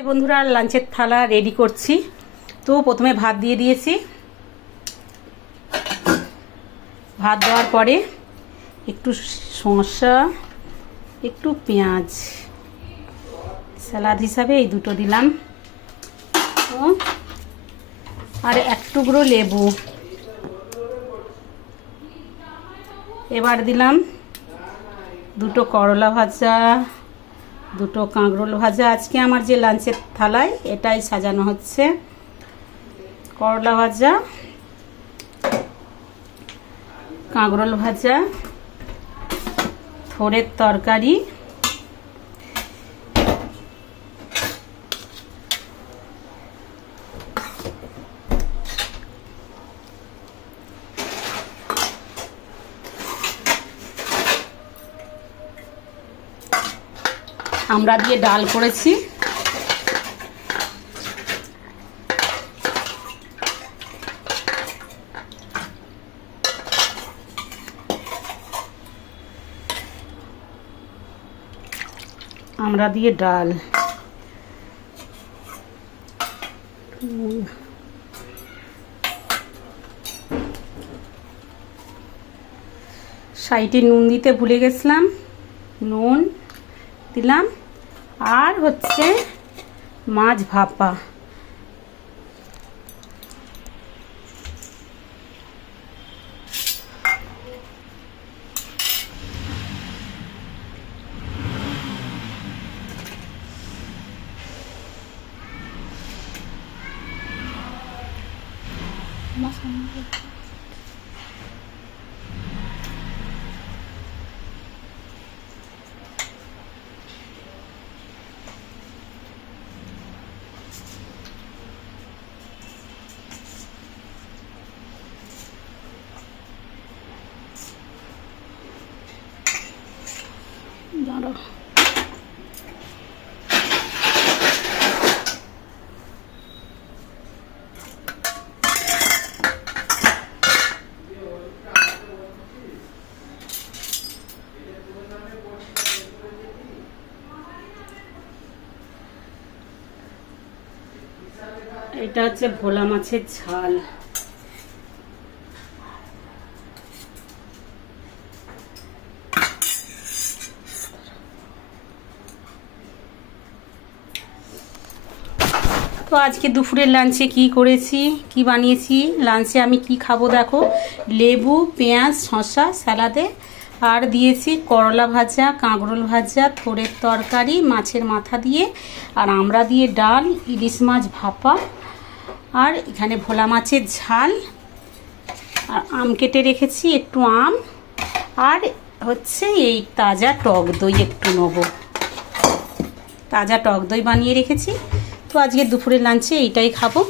High বন্ধুরা, লাঞ্চের থালা রেডি করছি। তো প্রথমে ভাত দিয়ে দিয়েছি। ভাত দেওয়ার পরে একটু শসা, একটু পেঁয়াজ, স্যালাড হিসাবে এই দুটো দিলাম, আর এক টুকরো লেবু। এবার দিলাম দুটো করলা ভাজা, দুটো কাঁকরোল ভাজা। আজকে আমার যে লাঞ্চের থালায় এটাই সাজানো হচ্ছে। করলা ভাজা, কাঁকরোল ভাজা, থোড়ের তরকারি, আমরা দিয়ে ডাল করেছি। আমরা দিয়ে ডাল, সাইডে নুন দিতে ভুলে গেছিলাম, নুন দিলাম। আর হচ্ছে মাছ ভাপা। এটা হচ্ছে ভোলা মাছের ঝাল। তো আজকে দুপুরের লাঞ্চে কি করেছি, কি বানিয়েছি, লাঞ্চে আমি কি খাবো দেখো। লেবু, পেঁয়াজ, শসা স্যালাডে, আর দিয়েছি করলা ভাজা, কাঁকরোল ভাজা, থোড়ের তরকারি মাছের মাথা দিয়ে, আর আমরা দিয়ে ডাল, ইলিশ মাছ ভাপা, আর এখানে ভোলা মাছের ঝাল, আর আম কেটে রেখেছি একটু আম, আর হচ্ছে এই তাজা টক দই একটু নেবো। তাজা টক দই বানিয়ে রেখেছি। তো আজকে দুপুরের লাঞ্চে এইটাই খাবো।